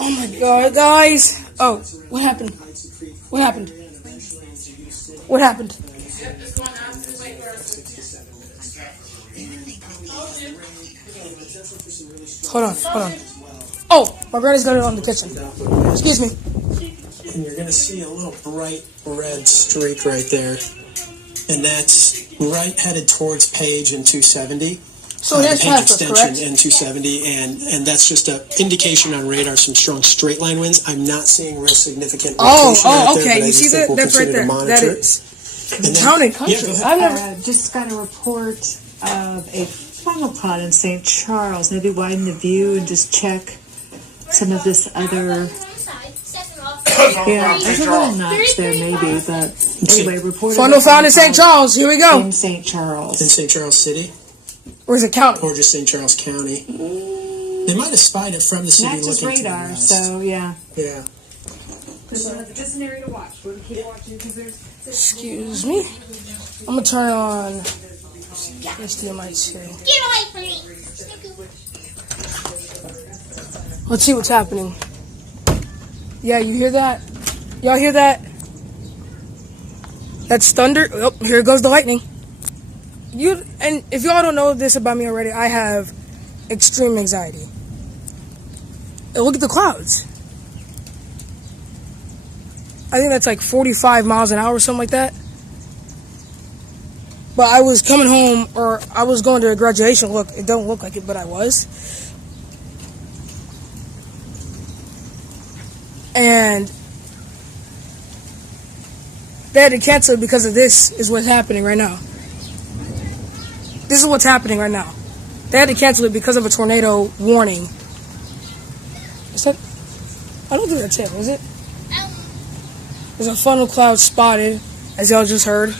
Oh my god, guys. Oh, what happened? What happened? What happened? Hold on. Oh, my granny's got it on the kitchen. Excuse me. And you're going to see a little bright red streak right there. And that's right headed towards Page and 270. So that's Page past us, extension correct? and 270, and that's just an indication on radar, some strong straight line winds. I'm not seeing real significant rotation right there, okay. but I You just see think that? we'll That's right continue to there. monitor That it. is And then- counting country. Yeah, go ahead. I've never. Just got a report of a funnel cloud in St. Charles. Maybe widen the view and just check some of this other. Yeah, there's a little notch there maybe, but anyway, reported Funnel found in St. Charles. Here we go. in St. Charles. In St. Charles City, Or is it county? or just St. Charles County. They might have spied it from the city Not just looking to the radar, west. so yeah. Yeah. Just an area to watch. We'll keep watching because there's. Excuse me. I'm gonna turn on HDMI here. Get away from me! Let's see what's happening. Yeah, you hear that? Y'all hear that? That's thunder. Oh, here goes the lightning. And if y'all don't know this about me already, I have extreme anxiety. And look at the clouds. I think that's like 45 miles an hour or something like that. But I was coming home, or I was going to a graduation. Look, it don't look like it, but I was. And they had to cancel it because of this is what's happening right now. This is what's happening right now. They had to cancel it because of a tornado warning. Is that? I don't think that's it, is it? There's a funnel cloud spotted, as y'all just heard.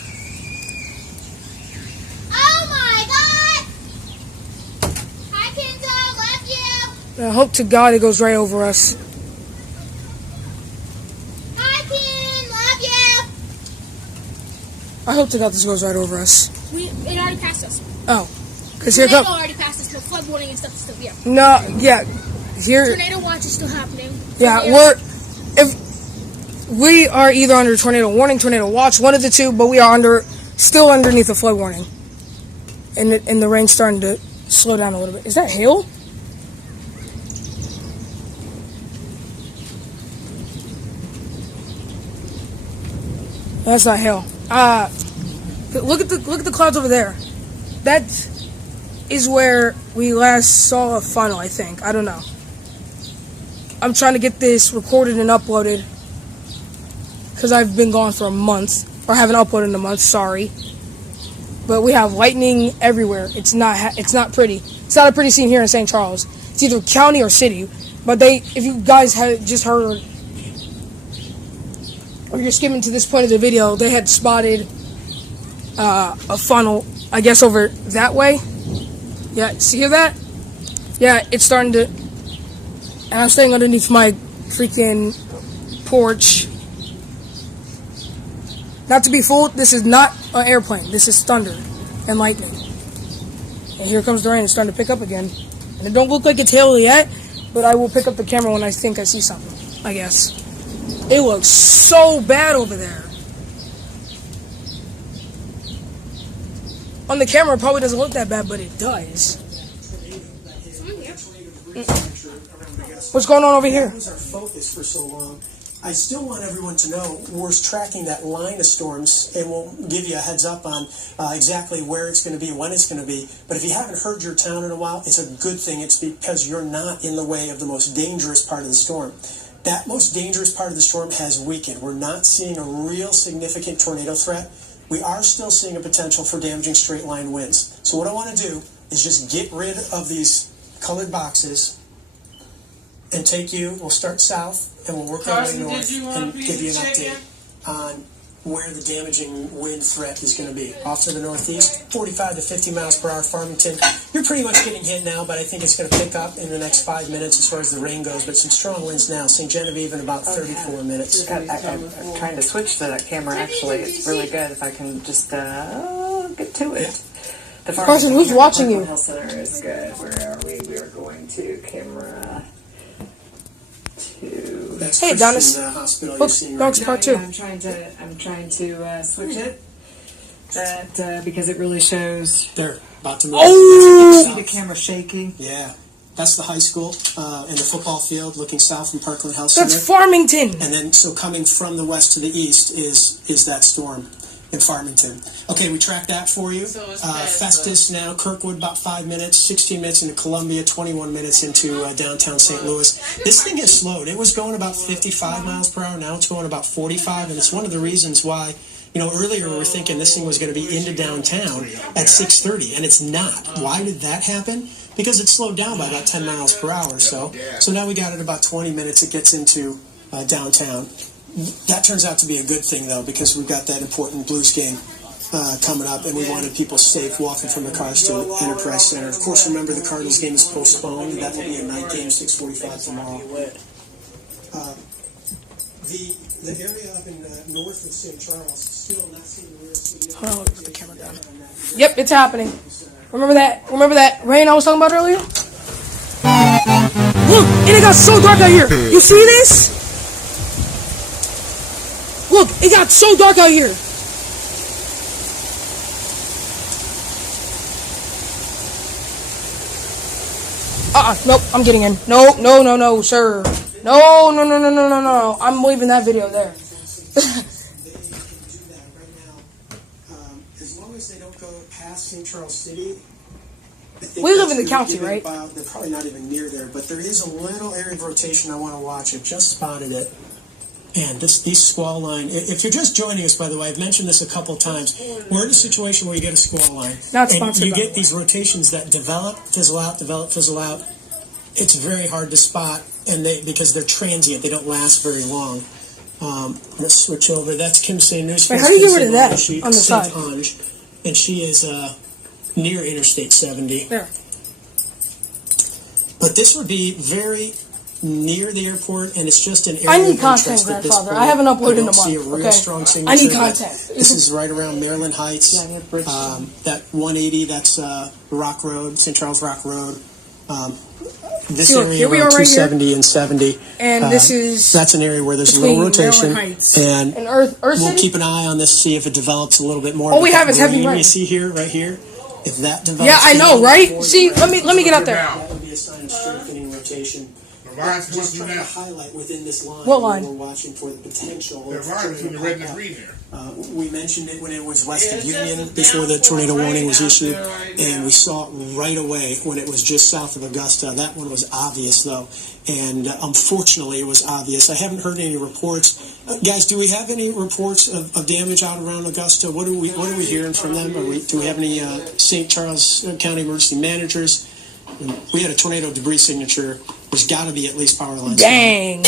Oh my god! Hi, Kenzo, love you! And I hope to God it goes right over us. Hi, Ken, love you! I hope to God this goes right over us. It already passed us. Oh, because here Tornado comes. already passed us, but flood warning and stuff is still here. No, yeah, here. Tornado watch is still happening. Yeah, we are either under tornado warning, tornado watch, one of the two, but we are still underneath a flood warning, and the rain's starting to slow down a little bit. Is that hail? That's not hail. Look at the clouds over there. That is where we last saw a funnel, I think. I don't know. I'm trying to get this recorded and uploaded because I've been gone for a month, or haven't uploaded in a month. Sorry, but we have lightning everywhere. It's not pretty. It's not a pretty scene here in St. Charles. It's either county or city. But if you guys had just heard, or you're skimming to this point of the video, they had spotted a funnel, I guess, over that way. Yeah, see that? Yeah, it's starting to. And I'm staying underneath my freaking porch. Not to be fooled, this is not an airplane. This is thunder and lightning. And here comes the rain. It's starting to pick up again. And it don't look like it's hail yet, but I will pick up the camera when I think I see something, I guess. It looks so bad over there. On the camera, it probably doesn't look that bad, but it does. What's going on over here? That was our focus for so long. I still want everyone to know we're tracking that line of storms, and we'll give you a heads up on exactly where it's going to be, when it's going to be. But if you haven't heard your town in a while, it's a good thing. It's because you're not in the way of the most dangerous part of the storm. That most dangerous part of the storm has weakened. We're not seeing a real significant tornado threat. We are still seeing a potential for damaging straight line winds. So what I want to do is just get rid of these colored boxes and we'll start south, and we'll work our way north and give you an update on where the damaging wind threat is going to be. Off to the northeast, 45 to 50 miles per hour, Farmington. You're pretty much getting hit now, but I think it's going to pick up in the next 5 minutes as far as the rain goes. But some strong winds now. St. Genevieve in about 34 minutes. I'm trying to switch to that camera, actually. It's really good if I can just get to it. The Carson, who's watching you? Health Center is good. Where are we? We are going to camera 2. That's Hey, Christian, Adonis. hospital you're Look, seeing right dog's now. part 2. I'm trying to switch it. That because it really shows. They're about to move. Oh! See the camera shaking. Yeah. That's the high school in the football field looking south from Parkland Health Center. That's Farmington. And then, so coming from the west to the east is that storm in Farmington. Okay, we tracked that for you. Festus now, Kirkwood about 5 minutes, 16 minutes into Columbia, 21 minutes into downtown St. Louis. This thing has slowed. It was going about 55 miles per hour. Now it's going about 45, and it's one of the reasons why, earlier we were thinking this thing was going to be into downtown at 6:30, and it's not. Why did that happen? Because it slowed down by about 10 miles per hour or so. So now we got it about 20 minutes. It gets into downtown. That turns out to be a good thing, though, because we've got that important Blues game coming up, and we wanted people safe walking from the cars to Enterprise Center. Of course, remember the Cardinals game is postponed. That will be a night game, 6:45 tomorrow. The area up in north of St. Charles, still not seeing the real city. Oh, put the camera down. Yep, it's happening. Remember that rain I was talking about earlier? Look, and it got so dark out here. You see this? Look, it got so dark out here. Nope, I'm getting in. No, sir. No. I'm leaving that video there. As long as they don't go past St. Charles City, I think We live that's in the gonna county, give it right? they're probably not even near there, but there is a little area of rotation I want to watch. I've just spotted it. And these squall line, if you're just joining us, by the way, I've mentioned this a couple of times. We're in a situation where you get a squall line. Not and sponsored, you by the get these rotations that develop, fizzle out, develop, fizzle out. It's very hard to spot, and because they're transient, they don't last very long. Let's switch over. That's Kim St. News. Wait, how do you get rid of that on the side? Ange, and she is near Interstate 70. There. But this would be very near the airport, and it's just an area I need of content, interest at this grandfather. point. I haven't uploaded in don't a see month, real okay? strong signature, I need but content. This is right around Maryland Heights. Yeah, near Bridgeton. That 180, that's Rock Road, St. Charles Rock Road. This See, look, area here we around are right here. 270 and 70. And this is That's an area where there's a between little rotation. Maryland Heights And and Earth we'll City? keep an eye on this, see if it develops a little bit more. All we But have that is heavy green rain. You see here, right here? If that develops... Yeah, I know, right? See, let me get out there. That would be a sign of strengthening rotation. Line's Just supposed to trying be to now. highlight within this line. What where line? We're watching for the potential. The of line between the red and the green there. we mentioned it when it was west of Union before the tornado warning was issued, and we saw it right away when it was just south of Augusta. That one was obvious, though, and unfortunately it was obvious. I haven't heard any reports. Guys, do we have any reports of damage out around Augusta? What are we hearing from them? Do we have any St. Charles County emergency managers? We had a tornado debris signature. There's got to be at least power lines. Dang.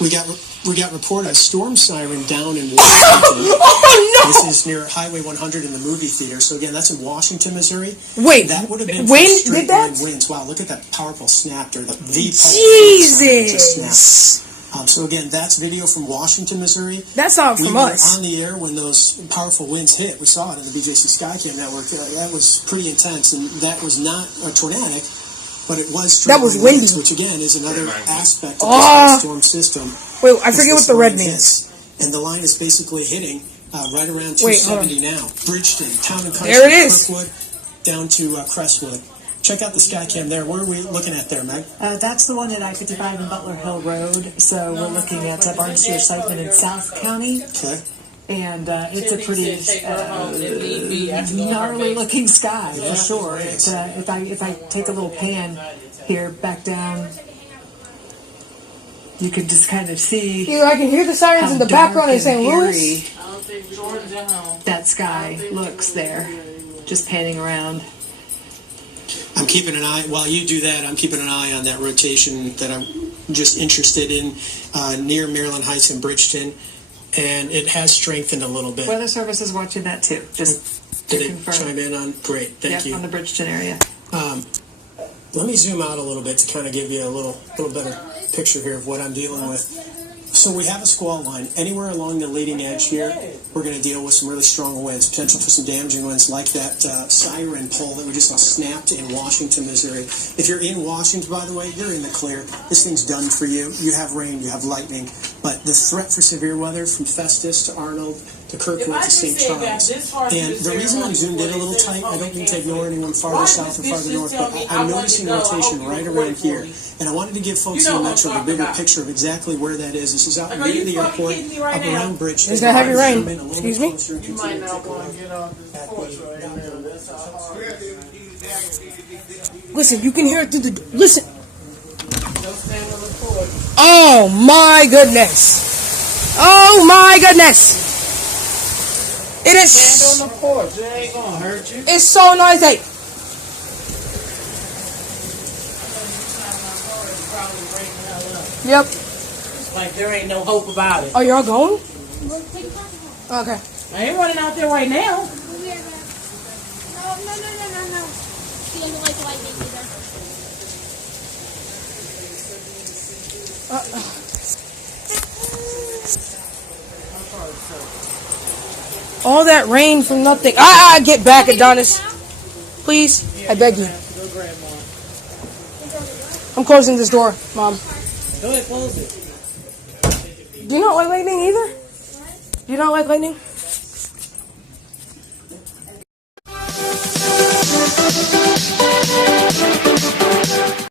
We got reported a storm siren down in Washington. Oh, no! This is near Highway 100 in the movie theater. So again, that's in Washington, Missouri. Wait, That would have been wind straight did that? line winds. Wow, look at that powerful snap there. The powerful siren just snapped. Jesus. So again, that's video from Washington, Missouri. That's not We from were us. on the air when those powerful winds hit. We saw it on the BJC Skycam network. That was pretty intense, and that was not a tornadic, but it was straight That was line winds, windy. which again is another aspect of Ah. this storm system. Wait, I forget Is what the red line means. hits. And the line is basically hitting right around Wait, hold on. 270 now. Bridgeton, Town and Country, There it is. Kirkwood, down to Crestwood. Check out the Skycam there. What are we looking at there, Meg? That's the one at I-55 and Butler Hill Road. So we're looking at Barnstable Siteman in South County. Okay. And it's a pretty gnarly looking sky for sure. It's, if I take a little pan here back down, you can just kind of see Here, I can hear the sirens how in the dark background in and St. Louis. eerie that sky looks there, just panning around. I'm keeping an eye, while you do that, I'm keeping an eye on that rotation that I'm just interested in near Maryland Heights and Bridgeton. and it has strengthened a little bit. Weather Service is watching that too. Just to Did it confirm. chime in on? Great, thank you. On the Bridgeton area. Let me zoom out a little bit to kind of give you a little better picture here of what I'm dealing with. So we have a squall line. Anywhere along the leading edge here, we're going to deal with some really strong winds, potential for some damaging winds like that siren pole that we just saw snapped in Washington, Missouri. If you're in Washington, by the way, you're in the clear. This thing's done for you. You have rain, you have lightning. But the threat for severe weather from Festus to Arnold to Kirkwood to St. Charles. And the reason I'm zoomed in a little tight, I don't mean to ignore anyone farther south or farther north, but I'm noticing rotation right around here. And I wanted to give folks in the metro the bigger picture of exactly where that is. This is out near the airport, up around Bridgeton. It's gonna heavy rain. Excuse me? You might not want to get off this porch right now. That's how hard. Listen, you can hear it through the. Listen. Don't stand on the porch. Oh my goodness. Oh my goodness. It is. Stand on the porch. It ain't gonna hurt you. It's so noisy. Yep. Like there ain't no hope about it. Are y'all going? Okay. I ain't running out there right now. No. She doesn't like the lightning either. All that rain for nothing. Get back, Adonis. Please. I beg you. Go grab one. I'm closing this door, Mom. Go ahead, close it. Do you not like lightning either? Do you not like lightning?